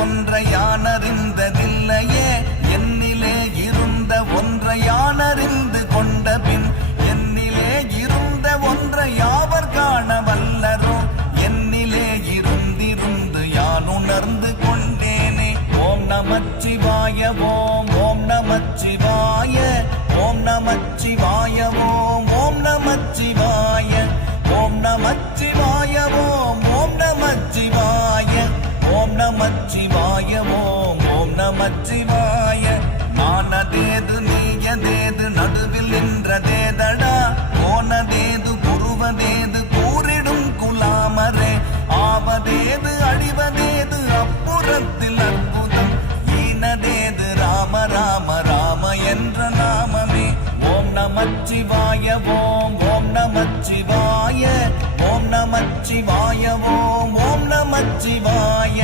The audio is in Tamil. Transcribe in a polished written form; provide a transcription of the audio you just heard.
ஒன்றை யானறிந்ததில்லையே, என்னிலே இருந்த ஒன்றை யானறிந்து கொண்ட பின் என்னிலே இருந்த ஒன்றை யாவர் காண வல்லரோ, என்னிலே இருந்திருந்து யான் உணர்ந்து கொண்டேனே. ஓம் நமச்சிவாய ஓம் ஓம் நமச்சிவாய ஓம் நமச்சிவாய ஓம் ஓம் நமச்சிவாய ஓம் நமச்சிவாய ஓம் ஓம் நமச்சிவாய ஓம் நமச்சிவாய ஓம் ஓம் நமச்சிவாய. நானதேது நீயதேது நடுவில் நின்றதேதடா, போனதேது குருவதேது கூறிடும் குலாமரே, ஆவதேது அழிவதேது அப்புறத்தில் அற்புதம், ஈனதேது ராம ராம ராம என்ற நாமமே. ஓம் நமச்சிவாய ஓம் ஓம் நமச்சிவாய ஓம் நமச்சிவாய ஓம் ஓம் நமச்சிவாய.